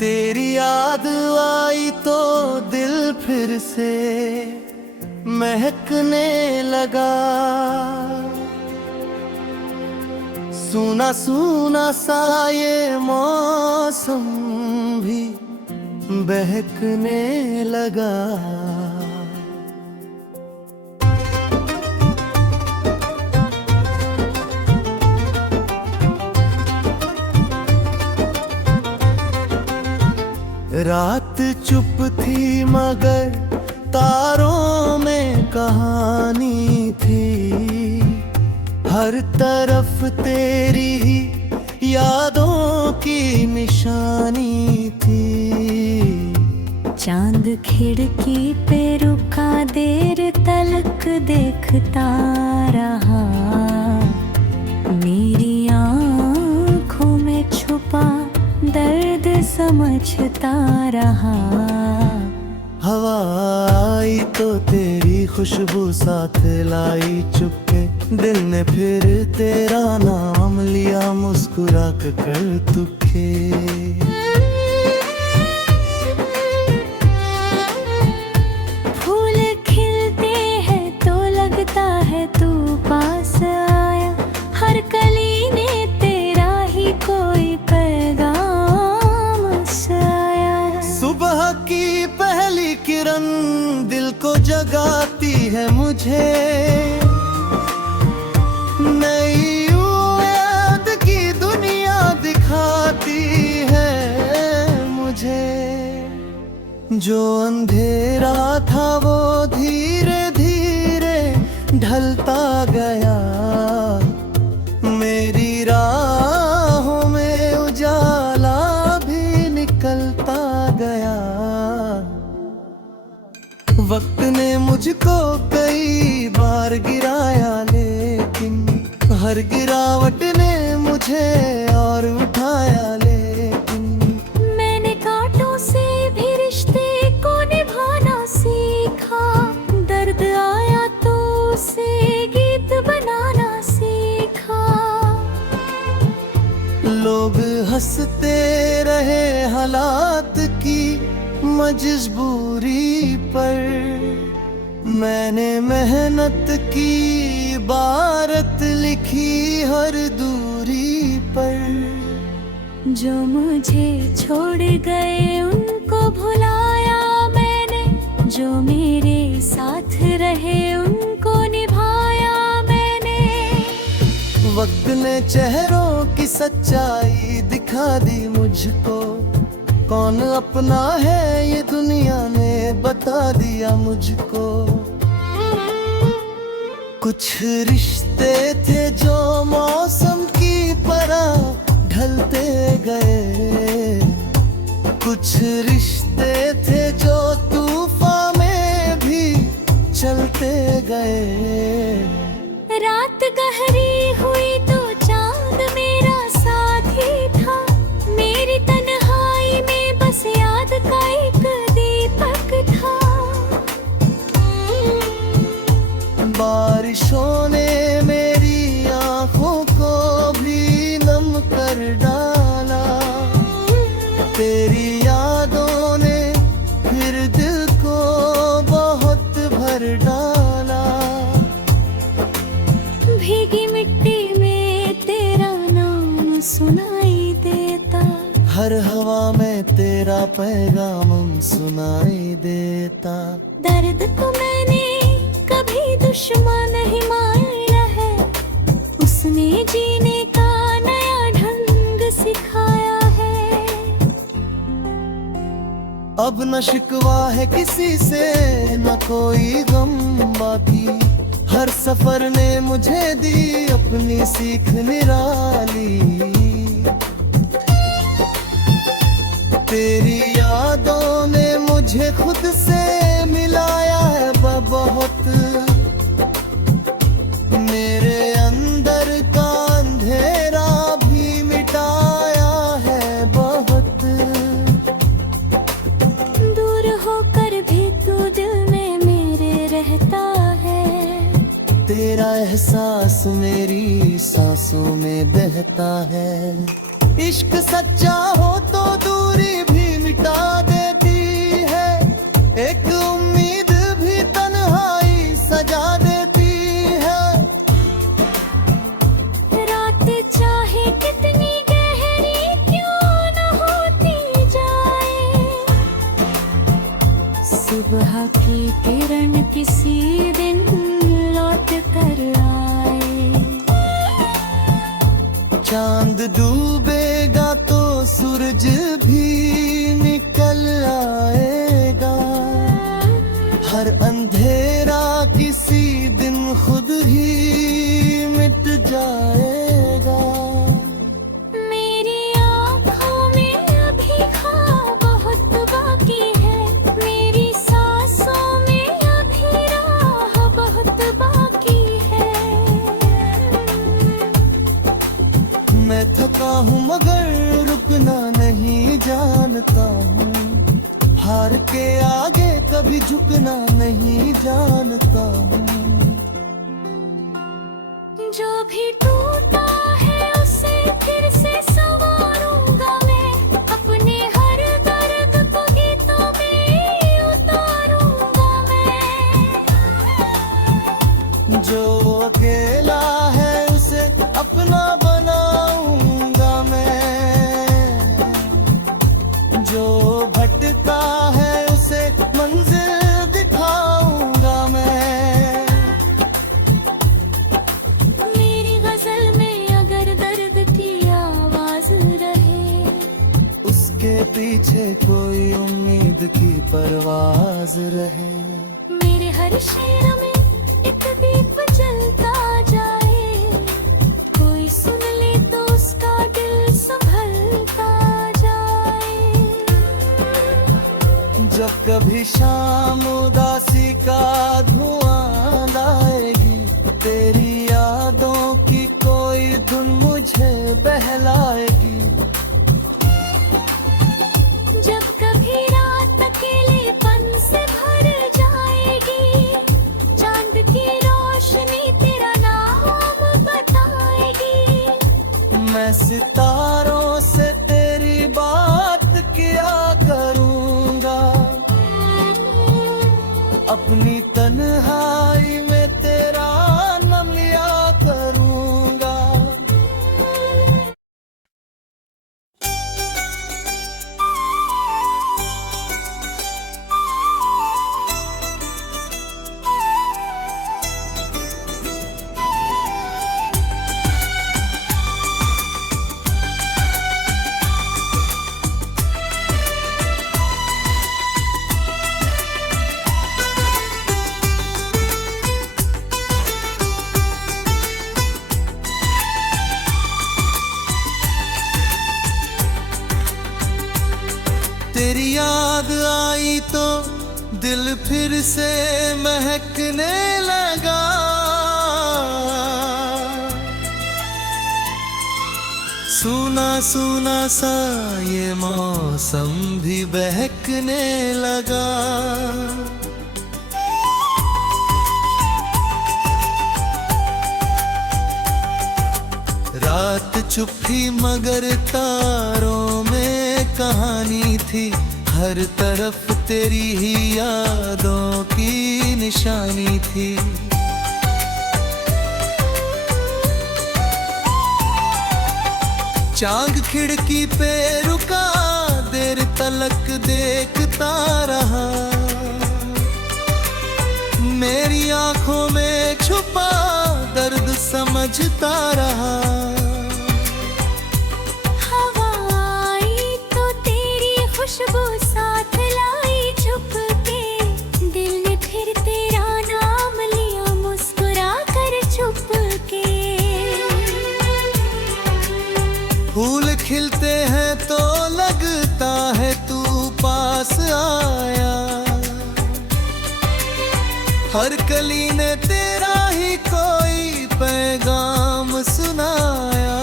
तेरी याद आई तो दिल फिर से महकने लगा। सूना सूना सा ये मौसम भी बहकने लगा। रात चुप थी मगर तारों में कहानी थी। हर तरफ तेरी ही यादों की निशानी थी। चांद खिड़की पे रुका देर तलक देखता रहा। मेरी आँखों में छुपा दर्द समझता रहा। हवा आई तो तेरी खुशबू साथ लाई चुपके। दिल ने फिर तेरा नाम लिया मुस्कुरा कर तुखे। फूल खिलते हैं तो लगता है तू पास आया। हर कली ने तेरा ही कोई पैगाम आया। सुबह की पहली किरण दिल को जगाती है मुझे। नई उम्मीद की दुनिया दिखाती है मुझे। जो अंधेरा था वो धीरे धीरे ढलता गया। मेरी राहों में उजाला भी निकलता गया। वक्त ने मुझको कई बार गिराया लेकिन हर गिरावट ने मुझे और उठाया। लेकिन मैंने कांटों से भी रिश्ते को निभाना सीखा। दर्द आया तो उसे गीत बनाना सीखा। लोग हंसते रहे हालात की मजबूरी पर। मैंने मेहनत की इबारत लिखी हर दूरी पर। जो मुझे छोड़ गए उनको भुलाया मैंने। जो मेरे साथ रहे उनको निभाया मैंने। वक्त ने चेहरों की सच्चाई दिखा दी मुझको। कौन अपना है ये दुनिया ने बता दिया मुझको। कुछ रिश्ते थे जो मौसम की तरह ढलते गए। कुछ रिश्ते थे जो तूफान में भी चलते गए। रात गहरी हुई तो चांद मेरा साथी था। मेरी तन्हाई में बस याद का एक दीपक था। बारिशों ने मेरी आँखों को भी नम कर डाला। तेरी यादों ने फिर दिल को बहुत भर डाला। भीगी मिट्टी में तेरा नाम सुनाई देता। हर हवा में तेरा पैगाम सुनाई देता। दर्द को मैंने कभी दुश्मन नहीं माना है। उसने जीने का नया ढंग सिखाया है। अब न शिकवा है किसी से न कोई गम बाकी। हर सफर ने मुझे दी अपनी सीख निराली। तेरी यादों ने मुझे खुद से मिलाया है बहुत। मेरे अंदर का अंधेरा भी मिटाया है बहुत। दूर होकर भी तू दिल में मेरे रहता है। तेरा एहसास मेरी सांसों में बहता है। इश्क सच्चा हो तो दूरी भी डूबेगा तो सूरज भी निकल आएगा, हर अंधेरा किसी दिन खुद ही मिट जाएगा। मेरी आँखों में अभी ख्वाब बहुत बाकी है, मेरी सांसों में अभी राह बहुत बाकी है। मैं थका हूँ मगर रुकना नहीं जानता हूँ, हार के आगे कभी झुकना नहीं जानता हूँ। जो भी टूटा है उसे फिर से संवारूंगा मैं, अपने हर दर्द को गीतों में उतारूंगा मैं। जो अकेला है उसे अपना बनाऊंगा मैं, जो भटका है उसे मंजिल दिखाऊंगा मैं। मेरी गजल में अगर दर्द की आवाज रहे, उसके पीछे कोई उम्मीद की परवाज रहे। मेरे हर शेर में एक दीप जलता जाए, कोई सुन ले तो उसका दिल संभलता जाए। जब कभी शाम उदासी का धुआं लाएगी, तेरी यादों की कोई धुन मुझे बहलाएगी। जब कभी रात अकेलेपन से भर जाएगी, चांद की रोशनी तेरा नाम बताएगी। मैं सितारों से तेरी बात किया करूंगा, अपनी तन्हाई में तेरा नाम लिया करूंगा। तेरी याद आई तो दिल फिर से महकने लगा, सूना सूना सा ये मौसम भी बहकने लगा। रात चुप थी मगर तारों में कहानी थी, हर तरफ तेरी ही यादों की निशानी थी। चांद खिड़की पे रुका, देर तलक देखता रहा, मेरी आंखों में छुपा दर्द समझता रहा। हवा आई तो तेरी खुशबू साथ लाई छुप के, दिल ने फिर तेरा नाम लिया मुस्कुरा कर छुप के। फूल खिलते हैं तो लगता है तू पास आया, हर कली ने तेरा ही कोई पैगाम सुनाया।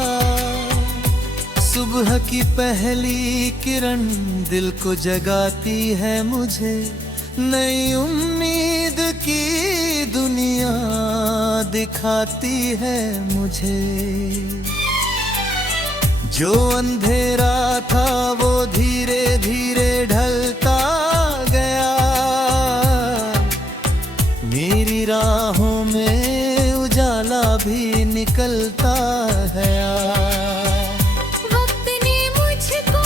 सुबह की पहली किरण दिल को जगाती है मुझे, नई उम्मीद की दुनिया दिखाती है मुझे। जो अंधेरा था वो धीरे धीरे ढलता गया, मेरी राहों में उजाला भी निकलता है। वक्त ने मुझको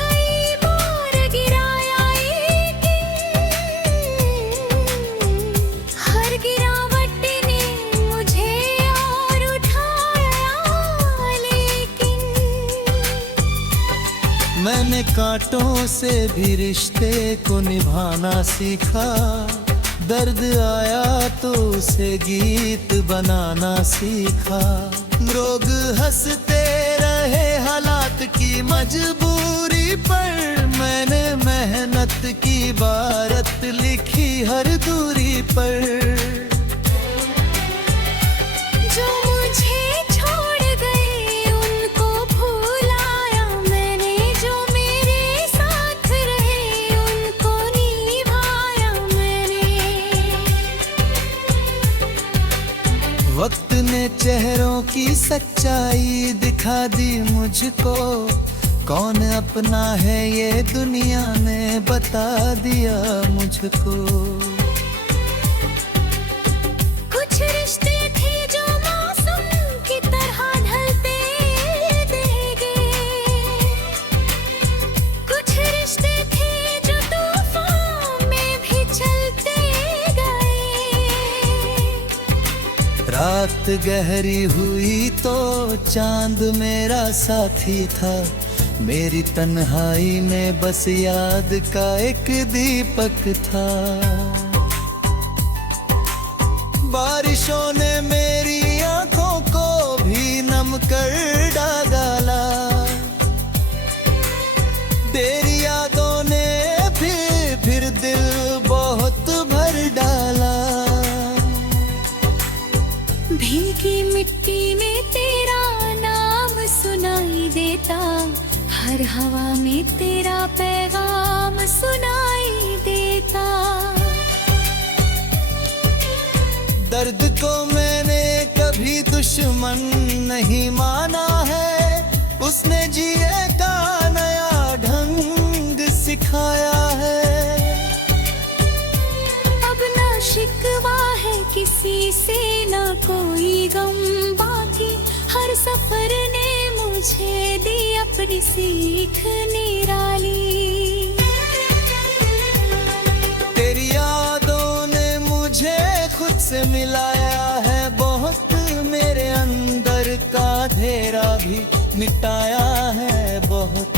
कई बार गिराया एक, हर गिरावट ने मुझे और उठाया, लेकिन मैंने कांटों से भी रिश्ते को निभाना सीखा, दर्द आया तो उसे गीत बनाना सीखा। लोग हंसते रहे हालात की मजबूरी पर, मैंने मेहनत की बारत लिखी हर दूरी पर। जो मुझे छोड़ गए उनको भुलाया मैंने, जो मेरे साथ रहे उनको निभाया मैंने। वक्त ने चेहरों की सच्चाई दिखा दी मुझको, कौन अपना है ये दुनिया ने बता दिया मुझको। कुछ रिश्ते थे जो मौसम की तरह ढलते देंगे, कुछ रिश्ते थे जो तूफान में भी चलते गए। रात गहरी हुई तो चांद मेरा साथी था, मेरी तन्हाई में बस याद का एक दीपक था। बारिशों ने मेरी आंखों को भी नम कर डाला, तेरी यादों ने फिर दिल बहुत भर डाला। भीगी मिट्टी में तेरा नाम सुनाई देता, हर हवा में तेरा पैगाम सुनाई देता। दर्द को मैंने कभी दुश्मन नहीं माना है, उसने जिए का नया ढंग सिखाया है। अब ना शिकवा है किसी से ना कोई गम बाकी, हर सफर ने मुझे दी अपनी सीख निराली। तेरी यादों ने मुझे खुद से मिलाया है बहुत, मेरे अंदर का अंधेरा भी मिटाया है बहुत।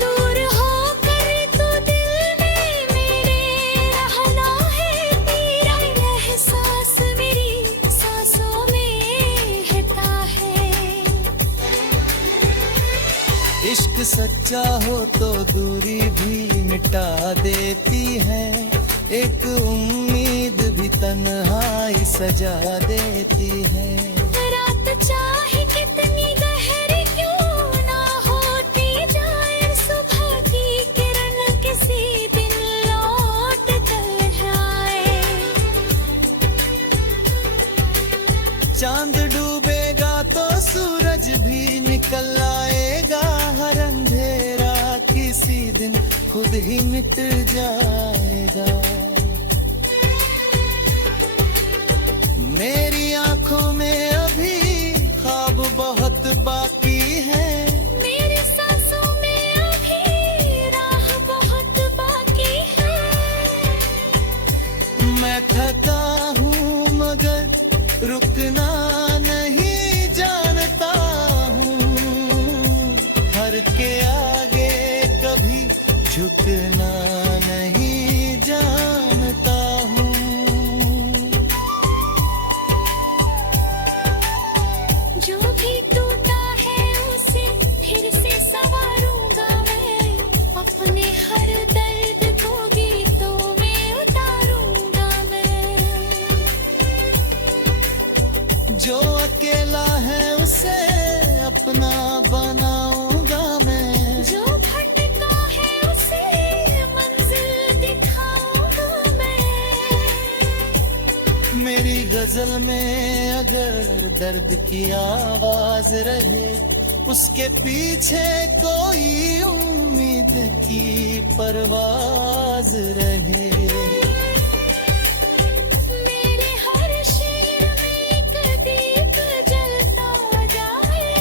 दूर होकर तो दिल में मेरे रहना है, तेरा एहसास मेरी सांसों में रहता है। इश्क सच्चा हो तो दूरी भी मिटा देती है, एक उम्मीद भी तन्हाई सजा देती है। रात चाहे कितनी गहरी क्यों ना होती जाए, सुबह की किरण किसी दिन लौट कर आए। चांद डूबेगा तो सूरज भी निकल आएगा, हर अंधेरा किसी दिन खुद ही मिट जाएगा। मेरी आंखों में अभी ख्वाब बहुत बाकी है, मेरी सांसों में अभी राह बहुत बाकी है। मैं थका हूँ मगर रुकना नहीं जानता हूँ, हर के आगे कभी झुकना नहीं जानता हूँ। जो भी टूटा है उसे फिर से संवारूंगा मैं, अपने हर दर्द को गीतों में उतारूंगा मैं। जो अकेला है उसे अपना बनाऊंगा मैं, जो भटका है उसे मंजिल दिखाऊंगा मैं। मेरी गजल में अगर दर्द की आवाज रहे, उसके पीछे कोई उम्मीद की परवाज रहे। मेरे हर शेर में एक दीप जलता जाए,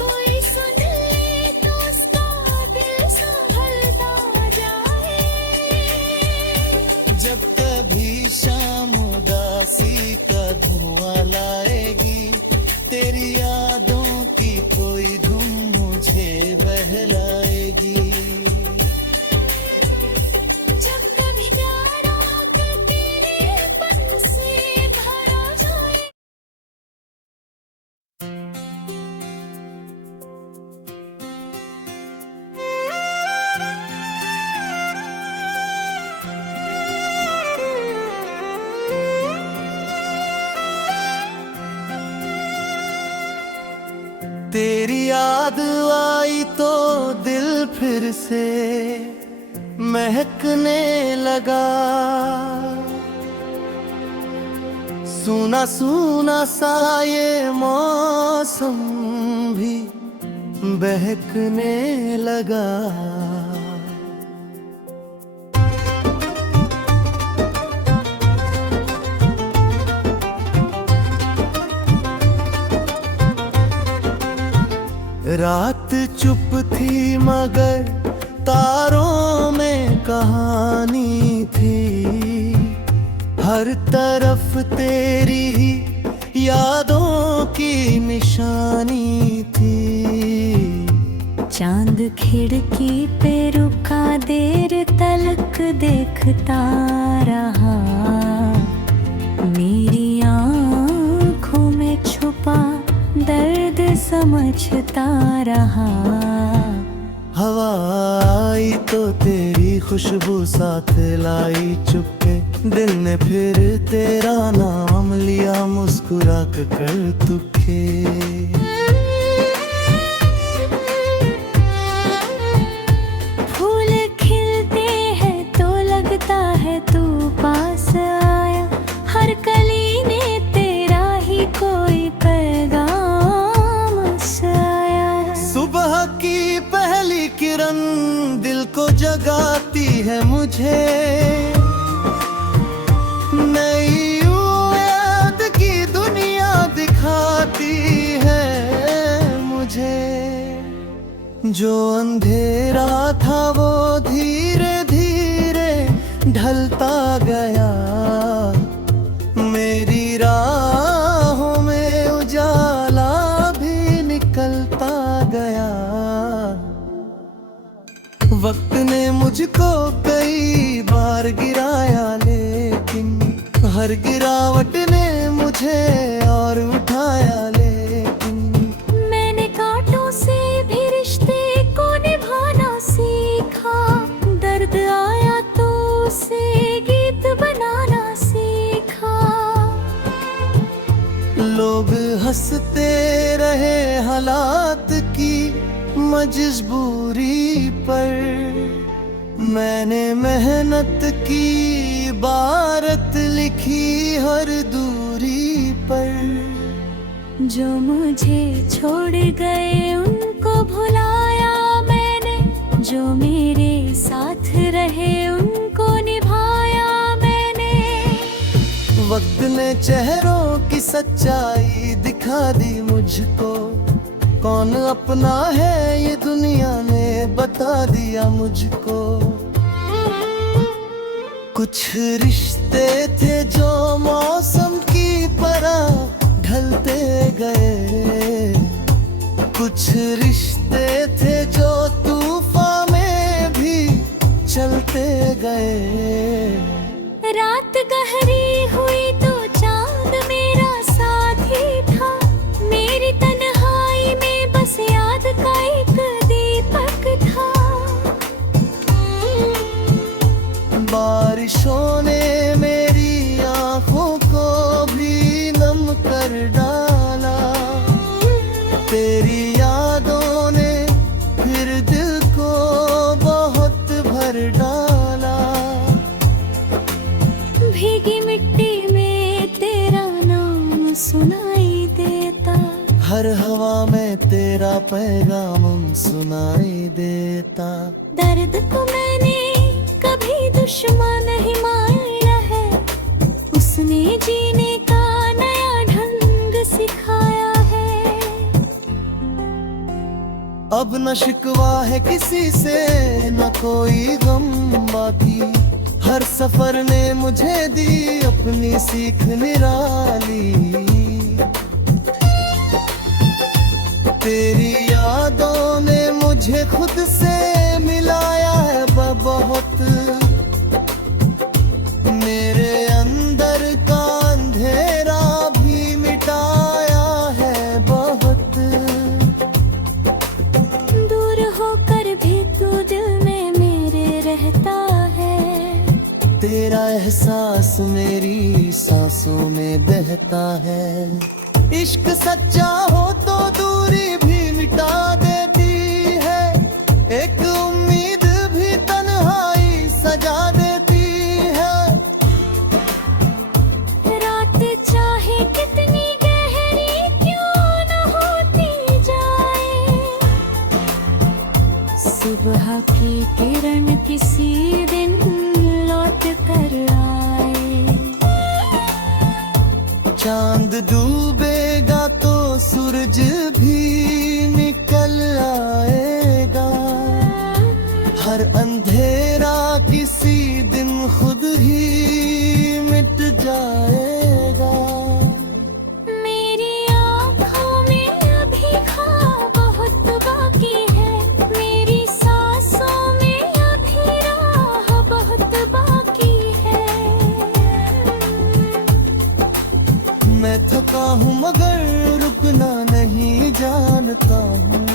कोई सुन ले तो उसका दिल संभलता जाए। जब कभी शाम उदासी का धुआं लाएगी, तेरी तेरी याद आई तो दिल फिर से महकने लगा, सूना सूना सा ये मौसम भी बहकने लगा। रात चुप थी मगर तारों में कहानी थी, हर तरफ तेरी ही यादों की निशानी थी। चांद खिड़की पे रुका देर तलक देखता रहा, मेरी आँखों में छुपा दर्द समझता रहा। हवा आई तो तेरी खुशबू साथ लाई चुपके, दिल ने फिर तेरा नाम लिया मुस्कुरा कर तुखे। फूल खिलते हैं तो लगता है तू पास आया, हर कली ने तेरा ही कोई पैगाम आया। सुबह की पहली किरण दिल को जगाती है मुझे, नई याद की दुनिया दिखाती है मुझे। जो अंधेरा था वो धीरे धीरे ढलता गया, मेरी राहों में उजाला भी निकलता गया। वक्त ने मुझको कई बार गिराया लेकिन हर गिरावट ने मुझे और उठाया लेकिन। मैंने कांटों से भी रिश्ते को निभाना सीखा, दर्द आया तो उसे गीत बनाना सीखा। लोग हंसते रहे हालात की मजबूरी पर, मैंने मेहनत की इबारत लिखी हर दूरी पर। जो मुझे छोड़ गए उनको भुलाया मैंने, जो मेरे साथ रहे उनको निभाया मैंने। वक्त ने चेहरों की सच्चाई दिखा दी मुझको, कौन अपना है ये दुनिया ने बता दिया मुझको। कुछ रिश्ते थे जो मौसम की तरह ढलते गए, कुछ रिश्ते थे जो तूफान में भी चलते गए। रात गहरी हुई तो चांद मेरा साथी था, मेरी तन्हाई में बस याद का एक दीपक था। बारिशों ने मेरी आँखों को भी नम कर डाला, तेरी यादों ने फिर दिल को बहुत भर डाला। भीगी मिट्टी में तेरा नाम सुनाई देता, हर हवा में तेरा पैगाम सुनाई देता। दर्द को मैंने कभी दुश्मन नहीं माना है, उसने जीने का नया ढंग सिखाया है। अब न शिकवा है किसी से न कोई गम बाकी, हर सफर ने मुझे दी अपनी सीख निराली। तेरी यादों ने मुझे खुद से मिलाया है बहुत, मेरे अंदर का अंधेरा भी मिटाया है बहुत। दूर होकर भी तू दिल में मेरे रहता है, तेरा एहसास मेरी सांसों में बहता है। इश्क सच्चा हो तो दूरी भी सुबह की किरण किसी दिन लौट कर आए। चांद डूबेगा तो सूरज भी निकल आएगा। हर अंधेरा किसी दिन खुद ही मिट जाएगा। मेरी आँखों में अभी ख्वाब बहुत बाकी है, मेरी सांसों में अभी राह बहुत बाकी है। मैं थका हूँ मगर रुकना नहीं जानता हूँ।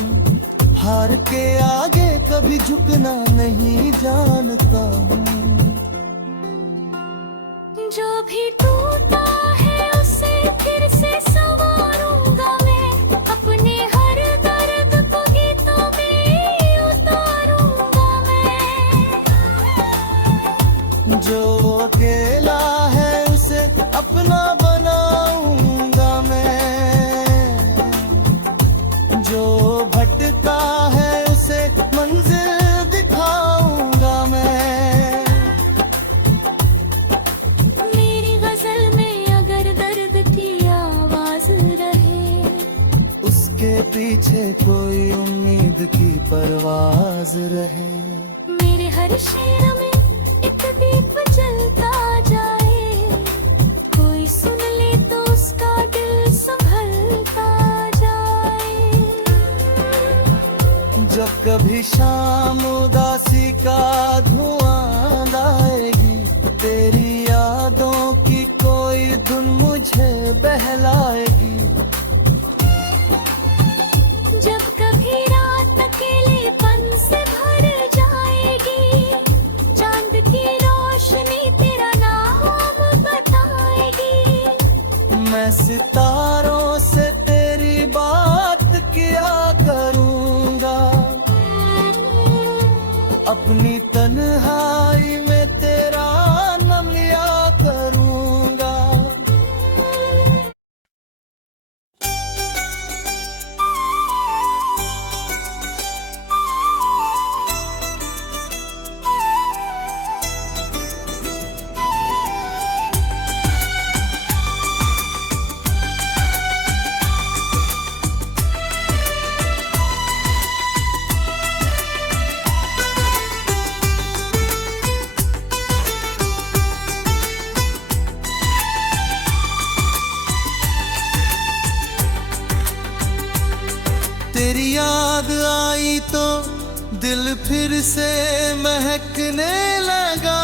हार के आगे कभी झुकना नहीं जानता हूँ। जो भी टूटा है उसे फिर से संवारूंगा मैं, अपने हर दर्द को गीतों में उतारूंगा मैं। जो अकेला है उसे अपना बनाऊंगा मैं। जो भटका है उसे मंजिल दिखाऊंगा मैं। मेरी गजल में अगर दर्द की आवाज रहे, उसके पीछे कोई उम्मीद की परवाज रहे। मेरे हर शेर में एक दीप जलता जाए, कोई सुन ले तो उसका दिल संभलता जाए। जब कभी शाम उदासी का धुआं लाएगी, तेरी यादों की कोई धुन मुझे बहलाएगी। जब कभी रात अकेलेपन से भर जाएगी, चांद की रोशनी तेरा नाम बताएगी। मैं सितारों से तेरी बात किया करूंगा, अपनी तन्हाई में तेरा नाम लिया करूंगा। तेरी याद आई तो दिल फिर से महकने लगा।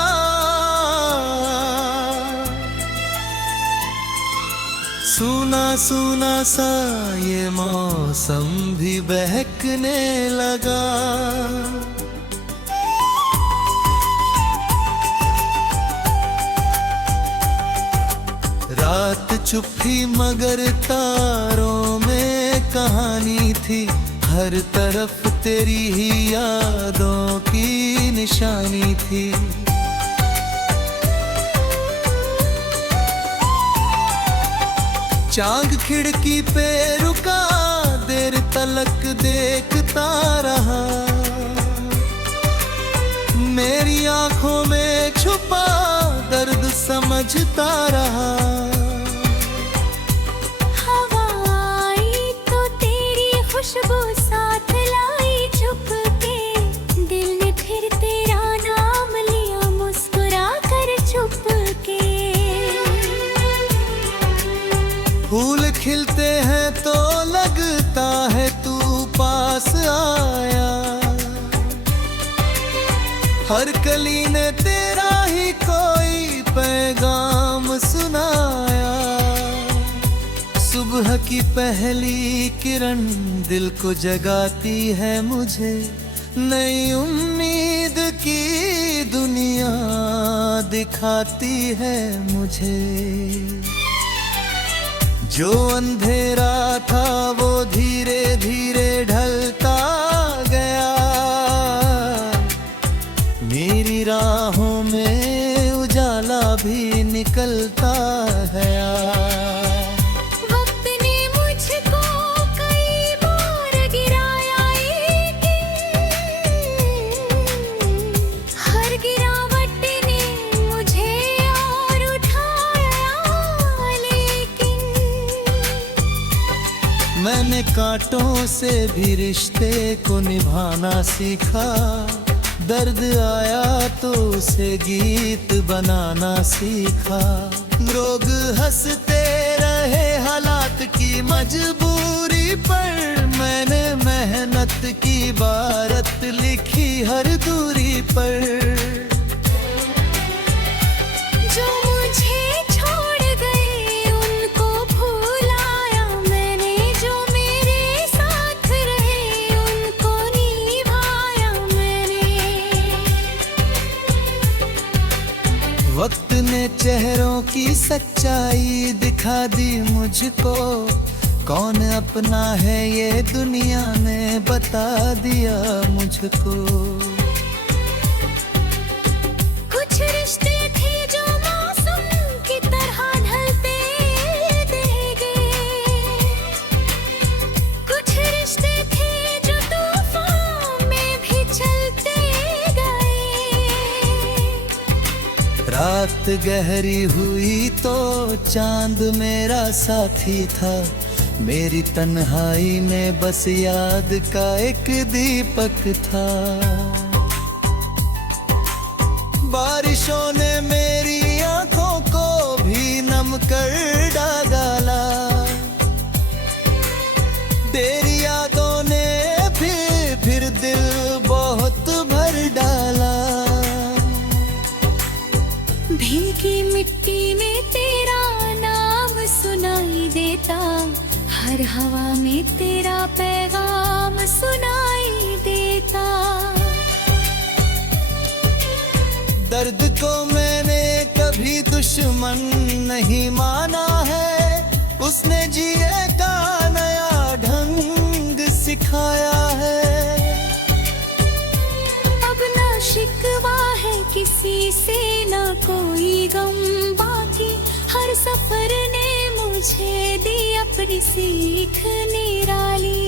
सूना सूना सा ये मौसम भी बहकने लगा। रात चुप थी मगर तारों में कहानी थी, हर तरफ तेरी ही यादों की निशानी थी। चांद खिड़की पे रुका, देर तलक देखता रहा। मेरी आंखों में छुपा दर्द समझता रहा। हवा आई तो तेरी खुशबू साथ लाई छुप के, दिल ने फिर तेरा नाम लिया मुस्कुरा कर छुप के। फूल खिलते हैं तो लगता है तू पास आया। हर कली ने तेरा ही कोई पैगाम सुनाया। सुबह की पहली किरण दिल को जगाती है मुझे, नई उम्मीद की दुनिया दिखाती है मुझे। जो अंधेरा था वो धीरे धीरे ढलता गया। मेरी राहों में उजाला भी निकलता है। वक्त ने मुझको कई बार गिराया एक मैंने कांटों से भी रिश्ते को निभाना सीखा, दर्द आया तो उसे गीत बनाना सीखा। लोग हंसते रहे हालात की मजबूरी पर, मैंने मेहनत की बारत लिखी हर दूरी पर। जो मुझे छोड़ गए उनको भुलाया मैंने, जो मेरे साथ रहे उनको निभाया मैंने। वक्त ने चेहरों की सच्चाई दिखा दी मुझको, कौन अपना है ये दुनिया ने बता दिया मुझको। कुछ रिश्ते थे जो मौसम की तरह ढलते देंगे, कुछ रिश्ते थे जो तूफान में भी चलते गए। रात गहरी हुई तो चांद मेरा साथी था, मेरी तन्हाई में बस याद का एक दीपक था। बारिशों ने मेरी आंखों को भी नम कर डाला, तेरी यादों ने फिर दिल बहुत भर डाला। भीगी मिट्टी में तेरा नाम सुनाई देता, हर हवा में तेरा पैगाम सुनाई देता। दर्द को मैंने कभी दुश्मन नहीं माना है, उसने जिए का नया ढंग सिखाया है। अब ना शिकवा है किसी से ना कोई गम बाकी, हर सफर ने मुझे दी अपनी सीख निराली।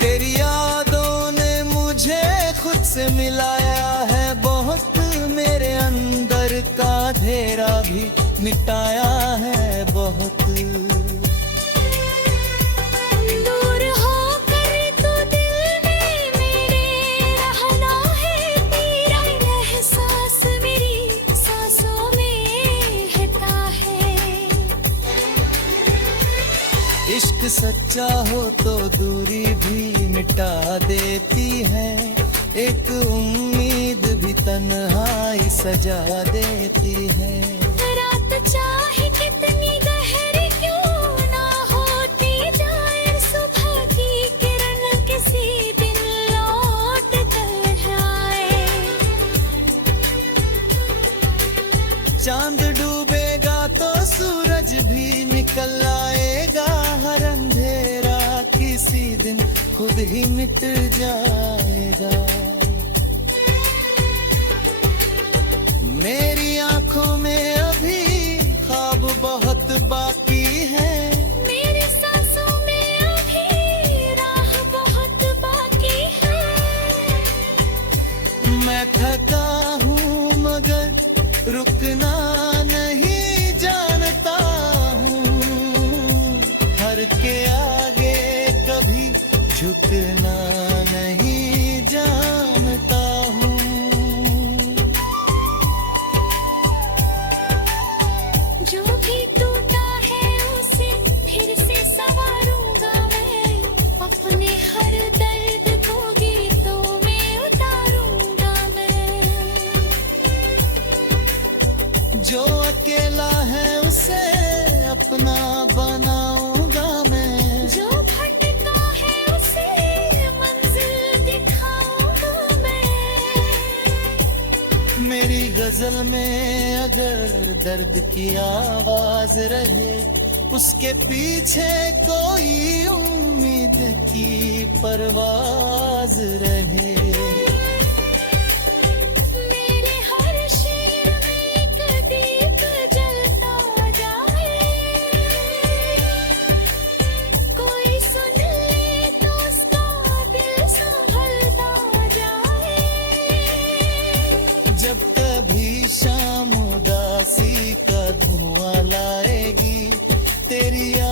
तेरी यादों ने मुझे खुद से मिलाया है बहुत, मेरे अंदर का अंधेरा भी मिटाया है बहुत। दूर होकर तो दिल में मेरे रहना है, तेरा एहसास मेरी सांसों में रहता है। इश्क सच्चा हो तो दूरी भी मिटा देती है, एक उम्मीद भी तन्हाई सजा देती है। रात चाहे कितनी गहरी क्यों ना होती जाए, सुबह की किरण किसी दिन लौट कर आए। चांद डूबेगा तो सूरज भी निकल आएगा, हर अंधेरा किसी दिन खुद ही मिट जाएगा। मेरी आंखों में अभी ख्वाब बहुत बाकी है, मेरी सांसों में अभी राह बहुत बाकी है। मैं थका हूँ मगर रुकना नहीं जानता हूँ, हर के आगे कभी झुकना नहीं जानता हूँ। जो भी टूटा है उसे फिर से संवारूंगा मैं, अपने हर दर्द को गीतों में उतारूंगा मैं। जो अकेला है उसे अपना बनाऊंगा मैं, जो भटका है उसे मंजिल दिखाऊंगा मैं। मेरी गजल में अगर दर्द की आवाज रहे, उसके पीछे कोई उम्मीद की परवाज रहे। मेरे हर शेर में एक दीप जलता जाए, कोई सुन ले तो उसका दिल संभलता जाए। जब कभी शाम उदासी का धुआं लाएगी, तेरे मेरी